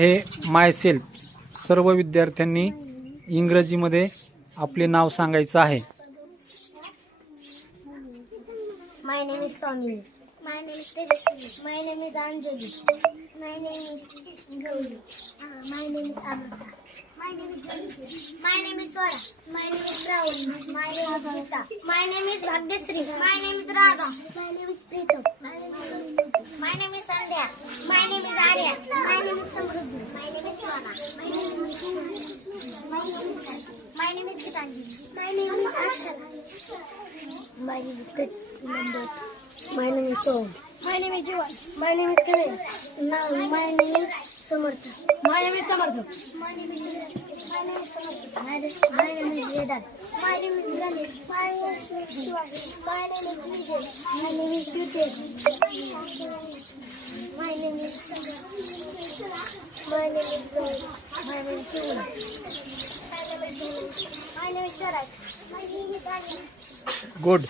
Hey my self serve विद्यार्थ्यांनी इंग्रजीमध्ये आपले नाव सांगायचं आहे. My name is Sonny. My name is Tejaswi. My name is Anjali. My name is Gauri. My name is Amrita. My name is Gauri. My name is Swara. My name is Rahul. My name is Gita. My name is Bhagyasri. My name is Radha. My name is Preetam. My name is Smriti. My name is Sandhya. My name is Arya. My name is Samruddhi. My name is Shwana. My name is Shuna. My name is Karti. My name is Gitanjali. My name is Akshara. My name is Tit. My name is Soham. My name is Juwan. My name is Karen. Now my name is Samartha. My name is Samartha. My name is My name is Samartha. My name is Vedan. My name is Ganesh. My name is Shivaji. My name is Vijay. My name is Yutesh. My name is My name is My name is Shivan. My name is Sharad. My name is Dani. Good.